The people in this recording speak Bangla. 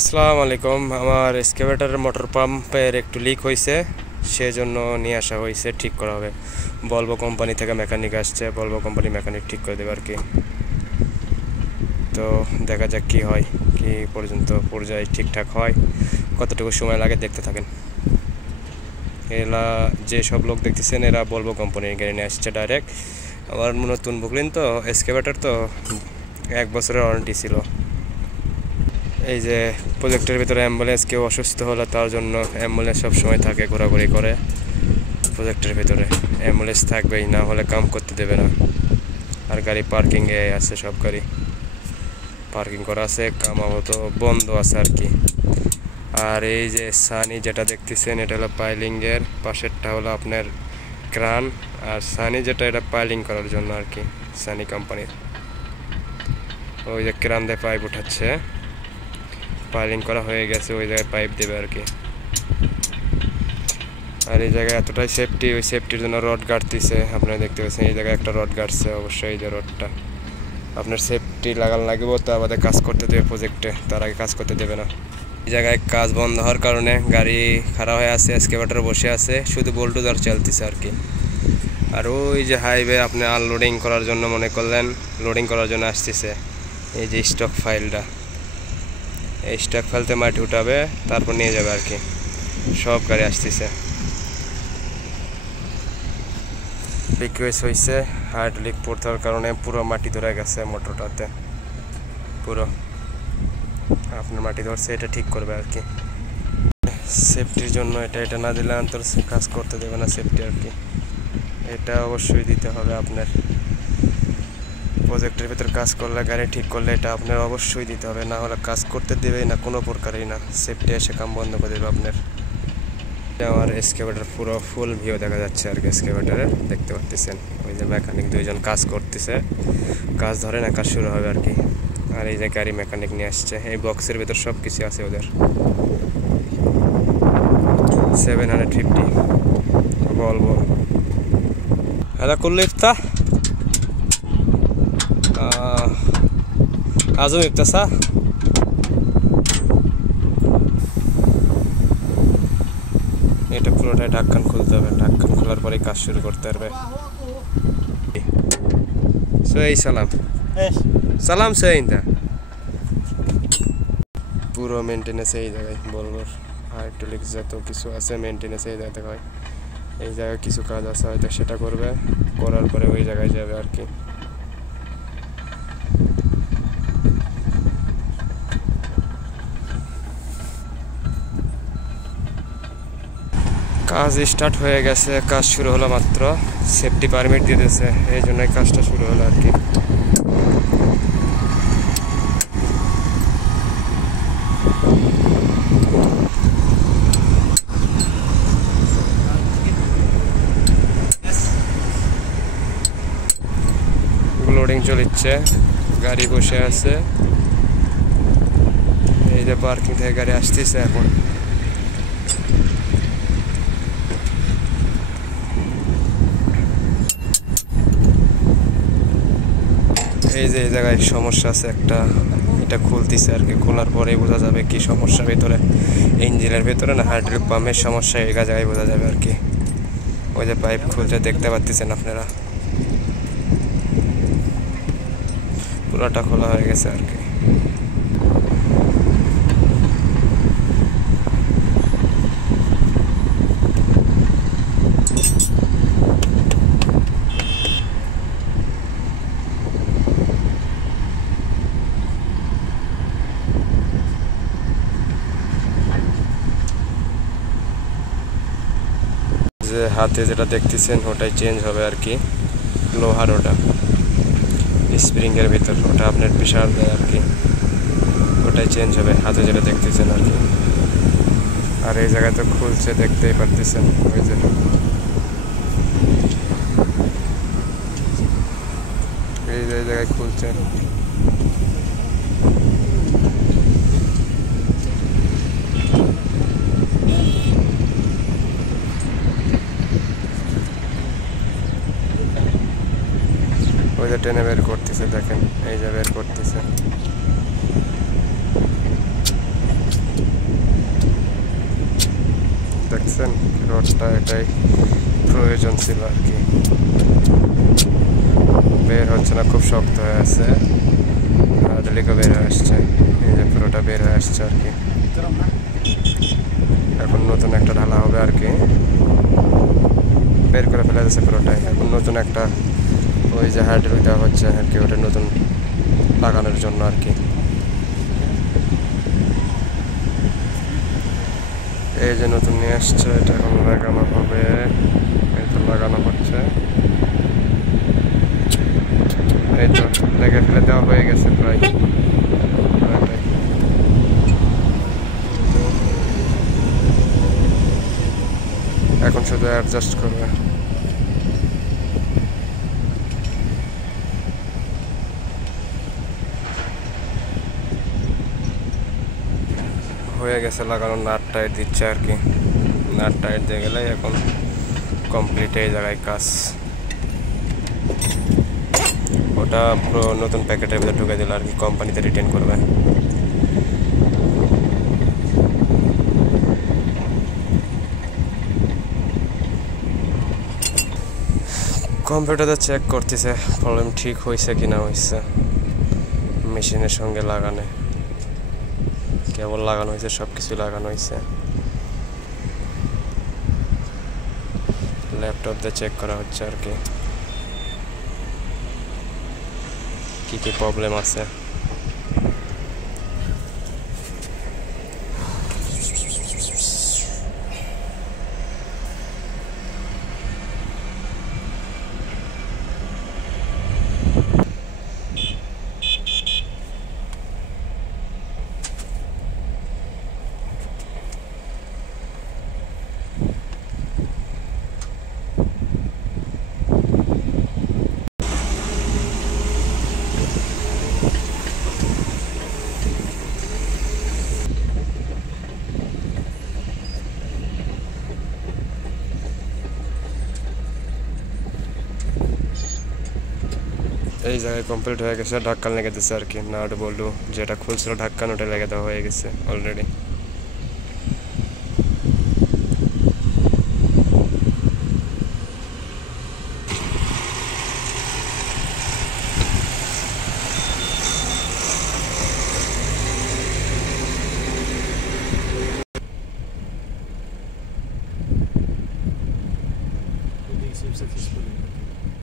আসসালামু আলাইকুম। আমার এক্সকাভেটরের মোটর পাম্পের একটু লিক হয়েছে, সেজন্য নিয়ে আসা হয়েছে, ঠিক করা হবে। ভলভো কোম্পানি থেকে মেকানিক আসছে, ভলভো কোম্পানি মেকানিক ঠিক করে দেবে আর কি। তো দেখা যাক কি হয়, কি পর্যন্ত পর্যায়ে ঠিকঠাক হয়, কতটুকু সময় লাগে দেখতে থাকেন। এরা যে সব লোক দেখতেছেন এরা ভলভো কোম্পানির গাড়ি নিয়ে আসছে ডাইরেক্ট। আমার নতুন বুকলিন তো এক্সকাভেটর, তো 1 বছরের ওয়ারেন্টি ছিল। এই যে প্রজেক্টের ভিতরে অ্যাম্বুলেন্স, কেউ অসুস্থ হলে তার জন্য অ্যাম্বুলেন্স সবসময় থাকে, ঘোরাঘুরি করে। প্রজেক্টের ভিতরে অ্যাম্বুলেন্স থাকবেই, না হলে কাম করতে দেবে না। আর গাড়ি পার্কিংয়ে আছে, সব গাড়ি পার্কিং করা আছে, কামাও বন্ধ আছে আর কি। আর এই যে সানি যেটা দেখতেছেন, এটা হলো পাইলিংয়ের, পাশেরটা হলো আপনার ক্রান। আর সানি যেটা, এটা পাইলিং করার জন্য আর কি, সানি কোম্পানির। ওই যে ক্রান দিয়ে পাইপ উঠাচ্ছে, পাইলিং করা হয়ে গেছে, ওই জায়গায় পাইপ দেবে আর কি। আর এই জায়গায় এতটাই সেফটি, ওই সেফটির জন্য রড গাড়তেছে, আপনারা দেখতে পাচ্ছেন। এই জায়গায় একটা রড গাড়ছে, অবশ্যই এই যে রডটা আপনার সেফটি লাগানো লাগবে, তো আমাদের কাজ করতে দেবে প্রজেক্টে, তার আগে কাজ করতে দেবে না। এই জায়গায় কাজ বন্ধ হওয়ার কারণে গাড়ি খারাপ হয়ে আছে, এক্সকাভেটর বসে আছে, শুধু বোল্টুজার চলতেছে আর কি। আর ওই যে হাইওয়ে আপনি আনলোডিং করার জন্য মনে করলেন, লোডিং করার জন্য আসতেছে। এই যে স্টক ফাইলটা, এই স্টক ফাইলতে মাটি উঠাবে, তারপর নিয়ে যাবে আর কি। সব গাড়ি আসতেছে। রিকোয়েস্ট হয়েছে, হার্ড লিক পড়তে কারণে পুরো মাটি ধরে গেছে মোটরটাতে, পুরো আপনার মাটি ধরছে, এটা ঠিক করবে আর কি। সেফটির জন্য এটা না দিলে অন্তর কাজ করতে দেবে না, সেফটি আর কি। এটা অবশ্যই দিতে হবে আপনার প্রজেক্টের ভিতর কাজ করলে, গাড়ি ঠিক করলে এটা আপনার অবশ্যই দিতে হবে, না হলে কাজ করতে দেবেই না, কোনো প্রকারই না। সেফটি এসে কাম বন্ধ করে দেবে আপনার। আমার এক্সকাভেটর পুরো ফুল ভিউ দেখা যাচ্ছে আর কি। এক্সকাভেটরে দেখতে পাচ্ছেন ওই যে মেকানিক দুইজন কাজ করতেছে, কাজ ধরে না, কাজ শুরু হবে আর কি। আর এই যে গাড়ি মেকানিক নিয়ে আসছে, এই বক্সের ভিতর সব কিছু আছে ওদের। 750 বলবো। হ্যালো কুল্লু ইফতা, আজম ইফতাসা। এটা পুরোটাই ঢাক্কান খুলতে হবে, ঢাক্কান খোলার পরে কাজ শুরু করতে পারবে। এই সালাম সালাম সেইটা পুরো মেনটেনেন্স এই জায়গায় বলবো। হাইড্রোলিক যত কিছু আছে মেনটেনেন্স এই জায়গায় হয়। এই জায়গায় কিছু কাজ আছে হয়তো, সেটা করবে, করার পরে ওই জায়গায় যাবে আর কি। কাজ স্টার্ট হয়ে গেছে, কাজ শুরু হলো মাত্র। সেফটি পারমিট দিয়ে দিয়েছে, এই জন্যই কাজটা শুরু হলো আর কি। লোডিং চলছে, গাড়ি বসে আছে। এই যে পার্কিং থেকে গাড়ি আসতেছে এখন। এই যে এই জায়গায় সমস্যা আছে একটা, এটা খুলতেছে আর কি। খোলার পরেই বোঝা যাবে কি সমস্যা ভিতরে, ইঞ্জিনের ভিতরে না হাইড্রোলিক পাম্পের সমস্যা, এই জায়গায় বোঝা যাবে আর কি। ওই যে পাইপ খুলতে দেখতে পাচ্ছেন আপনারা, পুরোটা খোলা হয়ে গেছে আর কি। যে হাতে যেটা দেখতেছেন ওটাই চেঞ্জ হবে আর কি, লোহার, ওটা স্প্রিংয়ের ভিতর, ওটা আপনার প্রেশার দেয় আর কি, ওটাই চেঞ্জ হবে হাতে যেটা দেখতেছেন আর কি। আর এই জায়গায় তো খুলছে, দেখতেই পারতেছেন, ওই যে এই জায়গায় খুলছে। ওই যে টেনে বের করতেছে, দেখেন এই যে বের করতেছে। দেখছেন রডটা এটাই প্রয়োজন ছিল আর কি, বের হচ্ছে না, খুব শক্ত হয়ে আছে, হাতলিকে বের হয়ে আসছে, এই যে পুরোটা বের হয়ে আসছে আর কি। এখন নতুন একটা ঢালা হবে আর কি, বের করে ফেলে দিচ্ছে পুরোটাই। এখন নতুন একটা ওই যে হ্যান্ডেল দেওয়া হচ্ছে আর কি, ওটা নতুন লাগানোর জন্য আর কি। এই যে নতুন নিয়ে আসছে, এটা এখন লাগানো হবে, এই তো লাগানো হচ্ছে, এই তো লেগে ফেলে দেওয়া হয়ে গেছে প্রায়। এখন শুধু অ্যাডজাস্ট করবে। হয়ে গেছে লাগানো, নাট টাইট দিচ্ছে আর কি, নাট টাইট দিয়ে গেলে এখন কমপ্লিট এই জায়গায় কাজ। ওটা পুরো নতুন প্যাকেটের ভিতরে ঢুকে দিল আর কি, কোম্পানিতে রিটার্ন করবে। কম্পিউটারে চেক করতেছে প্রবলেম ঠিক হয়েছে কি না হয়েছে, মেশিনের সঙ্গে লাগানো, কেবল লাগানো হয়েছে, সব কিছু লাগানো হয়েছে। ল্যাপটপ দিয়ে চেক করা হচ্ছে আর কি, কি কি প্রবলেম আছে। এই জায়গায় কমপ্লিট হয়ে গেছে, ঢাক্কান লেগে দিচ্ছে আর কি, নাট বল্টু যেটা খুলছিল ঢাক্কান ওটা লেগে দেওয়া হয়ে গেছে অলরেডি।